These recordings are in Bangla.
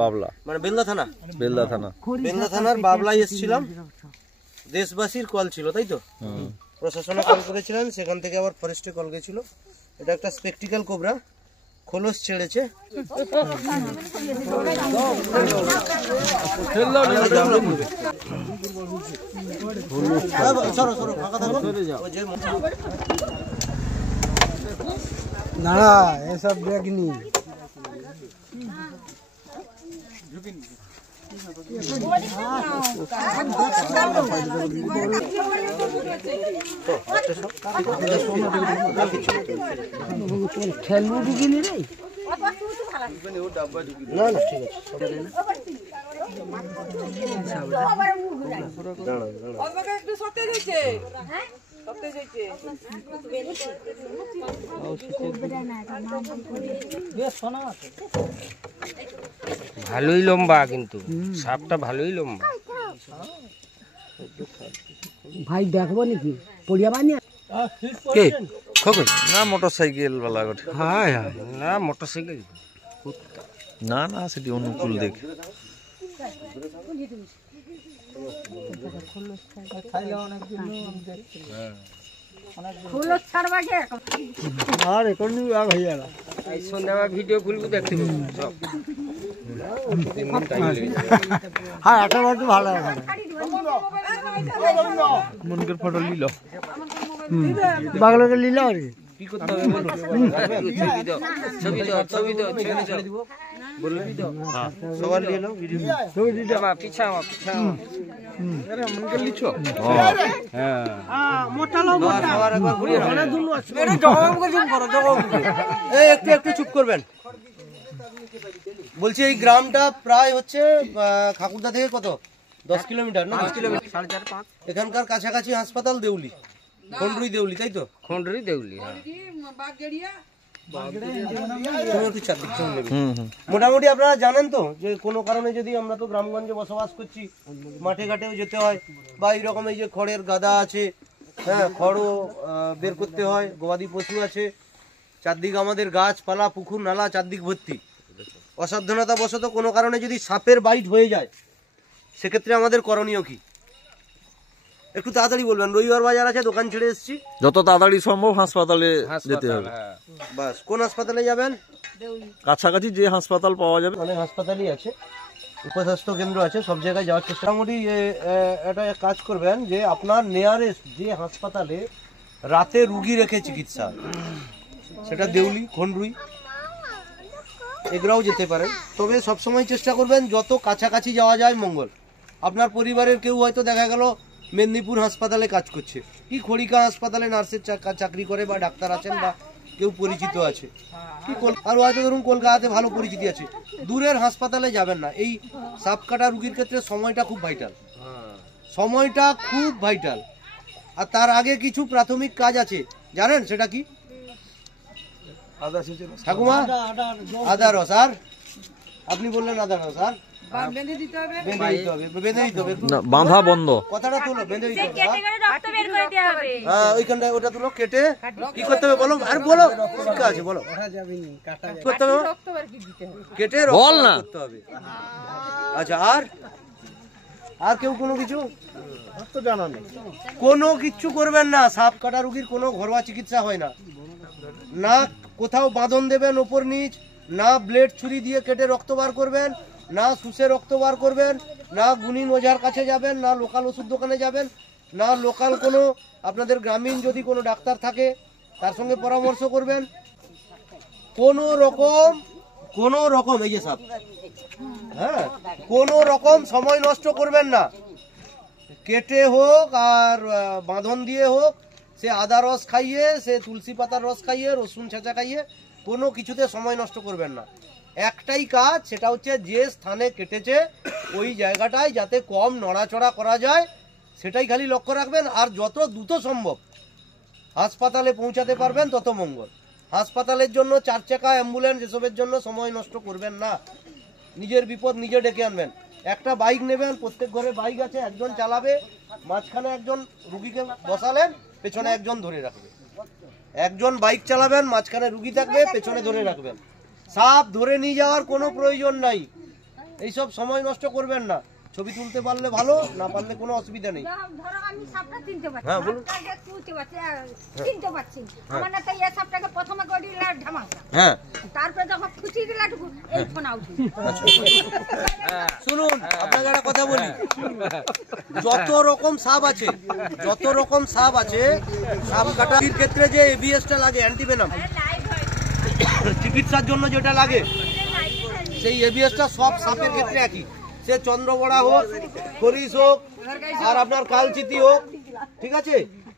বাবলা মানে বেলদা থানার বাবলায় এসেছিলাম। দেশবাসীর কল ছিল, তাই তো? প্রশাসনে কল করেছিলেন, সেখান থেকে আবার ফরেস্টে কল গেছিল। এটা একটা স্পেকটিক্যাল কোবরা, খোলস ছেড়েছে। না এসব দেখনি। খেলবো ঢুকিনি রে। না না ঠিক আছে, ভালোই লম্বা, কিন্তু সাপটা ভালোই লম্বা। ভাই দেখবো নাকি পড়িয়া বানিয়া কে খোকন না মোটরসাইকেল वाला গট। হ্যাঁ না মোটরসাইকেল না না সেটি অনুকূল দেখে আর এখন ভাইয়া এই সন্ধ্যাবেলা ভিডিও খুলবো, দেখতে সব। হ্যাঁ একটা বার তো ভালো হবে। মনকের ফটো নিল বাংলাকে নিল আর কি করতে হবে বলো? ছবি দাও, ছবি দাও, ছবি দাও, ছবি দাও, বলবি তো? সবার নিয়ে নাও ভিডিও। ছবি দিতে পিছা আরে মনকে লিছো হ্যাঁ মোটা লোক সবার একবার ঘুরিয়ে নাও। এটা জগম করে চুপ করো, জগম এই একটু চুপ করবেন। বলছি এই গ্রামটা প্রায় হচ্ছে খাকুরদা থেকে কত 10 কিলোমিটার না? 10 কিলোমিটার, 4.5-5। এখানকার কাছাকাছি হাসপাতাল দেউলি, খন্ডুরি দেউলি, তাই তো? খন্ডরি দেউলি। হ্যাঁ তুমি একটু চারদিক থেকে নেবে। মোটামুটি আপনারা জানেন তো যে কোনো কারণে যদি আমরা তো গ্রামগঞ্জে বসবাস করছি, মাঠে ঘাটেও যেতে হয়, বা এইরকম এই যে খড়ের গাদা আছে, হ্যাঁ খড়ও বের করতে হয়, গবাদি পশু আছে, চারদিক আমাদের গাছপালা পুকুর নালা চারদিক ভর্তি। অসাবধানতা বশত কোনো কারণে যদি সাপের বাইট হয়ে যায়, সেক্ষেত্রে আমাদের করণীয় কি? একটু তাড়াতাড়ি বলবেন। রবিবার বাজার আছে, দোকান ছেড়ে এসেছি, যত তাড়াতাড়ি সম্ভব হাসপাতালে যেতে হবে। বাস। কোন হাসপাতালে যাবেন? কাছাকাছি যে হাসপাতাল পাওয়া যাবে, অনেক হাসপাতালই আছে, উপস্বাস্থ্য কেন্দ্র আছে, সব জায়গায় যাওয়ার চেষ্টা। মোটামুটি এটা কাজ করবেন যে আপনার নিয়ারেস্ট যে হাসপাতালে রাতে রুগী রেখে চিকিৎসা, সেটা দেউলি, খন্ডুই, এগুলোও যেতে পারেন। তবে সবসময় চেষ্টা করবেন যত কাছাকাছি যাওয়া যায় মঙ্গল। আপনার পরিবারের কেউ হয়তো দেখা গেল মেদিনীপুর হাসপাতালে কাজ করছে, কি খড়িকা হাসপাতালে নার্সের চাকরি করে, বা ডাক্তার আছেন, বা কেউ পরিচিত আছে, কি আর হয়তো ধরুন কলকাতাতে ভালো পরিচিতি আছে, দূরের হাসপাতালে যাবেন না। এই সাপ কাটা রুগীর ক্ষেত্রে সময়টা খুব ভাইটাল, সময়টা খুব ভাইটাল। আর তার আগে কিছু প্রাথমিক কাজ আছে, জানেন সেটা কি? ঠাকুমা আদা রস, আর আপনি বললেন আদা রস, আর বেঁধে দিতে হবে, বাঁধা বন্ধ, কথাটা তুলো, বেঁধে দিতে হবে। হ্যাঁ ওইখানটায় ওটা তুলো, কেটে কি করতে হবে বলো, আর বলো শিক্ষা আছে, বলো করতে হবে, কেটে বল না করতে হবে। আচ্ছা, আর কেউ কোনো কিছু জানা নেই? কোনো কিচ্ছু করবেন না। সাপ কাটা রুগীর কোনো ঘরোয়া চিকিৎসা হয় না, না কোথাও বাঁধন দেবেন ওপর নিচ, না ব্লেড ছুরি দিয়ে কেটে রক্ত বার করবেন, না শুষে রক্ত বার করবেন, না গুণিন ওঝার কাছে যাবেন, না লোকাল ওষুধ দোকানে যাবেন, না লোকাল কোনো আপনাদের গ্রামীণ যদি কোনো ডাক্তার থাকে তার সঙ্গে পরামর্শ করবেন। কোনো রকম এই যে সাপ, হ্যাঁ কোনো রকম সময় নষ্ট করবেন না। কেটে হোক আর বাঁধন দিয়ে হোক, সে আদা রস খাইয়ে, সে তুলসী পাতার রস খাইয়ে, রসুন ছেঁচা খাইয়ে, কোনো কিছুতে সময় নষ্ট করবেন না। একটাই কাজ, সেটা হচ্ছে যে স্থানে কেটেছে ওই জায়গাটায় যাতে কম নড়াচড়া করা যায়, সেটাই খালি লক্ষ্য রাখবেন। আর যত দ্রুত সম্ভব হাসপাতালে পৌঁছাতে পারবেন তত মঙ্গল। হাসপাতালের জন্য 4 চাকা অ্যাম্বুলেন্স এসবের জন্য সময় নষ্ট করবেন না। নিজের বিপদ নিজে ডেকে আনবেন। একটা বাইক নেবেন, প্রত্যেক ঘরে বাইক আছে, একজন চালাবে, মাঝখানে একজন রুগীকে বসালেন, পেছনে একজন ধরে রাখবে। একজন বাইক চালাবেন, মাঝখানে রুগী থাকবে, পেছনে ধরে রাখবেন। সাপ ধরে নিয়ে যাওয়ার কোনো প্রয়োজন নাই, এইসব সময় নষ্ট করবেন না। ছবি তুলতে পারলে ভালো, না পারলে কোনো অসুবিধা নেই। ধরো আমি সাপটা চিনতে পারছি, হ্যাঁ, বলুন। সাপটাকে চিনতে পারছি, চিনতে পারছি। আমার না তাই এই সাপটাকে প্রথমে গড়ি দিলা ধামাকা, হ্যাঁ, তারপরে যখন খুঁচি দিলা এই ফোন আউট। শুনুন আপনাকে একটা কথা বলি, যত রকম সাপ আছে, সাপ কাটার ক্ষেত্রে যে এবিএসটা লাগে, অ্যান্টিভেনাম, চিকিৎসার জন্য যেটা লাগে, সেই এবিএসটা সব সাপের ক্ষেত্রে একই। সে চন্দ্রবড়া হোক, হরিশ হোক, আর আপনার কালচিতি হোক, ঠিক আছে?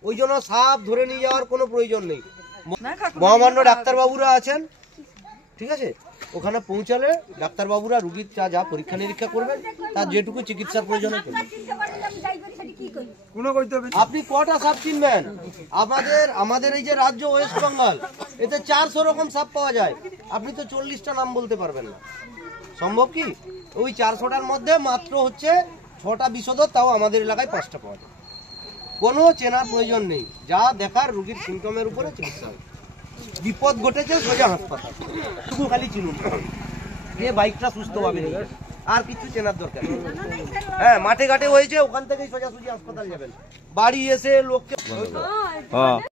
ওই জন্য সাপ ধরে নিয়ে যাওয়ার কোনো প্রয়োজন নেই। মহামান্য ডাক্তারবাবুরা আছেন, ঠিক আছে? ওখানে পৌঁছালে ডাক্তারবাবুরা রুগীর যা পরীক্ষা নিরীক্ষা করবেন, তার যেটুকু চিকিৎসার প্রয়োজন হবে। চিনতে পারলে আমি যাই করি সেটা কি করি? আপনি কটা সাপ চিনবেন? আমাদের এই যে রাজ্য ওয়েস্ট বেঙ্গল, এতে 400 রকম সাপ পাওয়া যায়। আপনি তো 40টা নাম বলতে পারবেন না, সম্ভব কি? ওই 400টার মধ্যে মাত্র হচ্ছে 6টা বিষধর, তাও আমাদের এলাকায় 5টা পাওয়া যায়। কোনো চেনার প্রয়োজন নেই, যা দেখার রুগীর সিমটমের উপরে চিকিৎসা হবে। বিপদ ঘটেছে সোজা হাসপাতাল, শুধু খালি চিনুন, এ বাইকটা সুস্থভাবে নিয়ে যাবে, আর কিছু চেনার দরকার নেই। হ্যাঁ, মাঠে ঘাটে হয়েছে, ওখান থেকেই সোজাসুজি হাসপাতাল যাবেন। বাড়ি এসে লোককে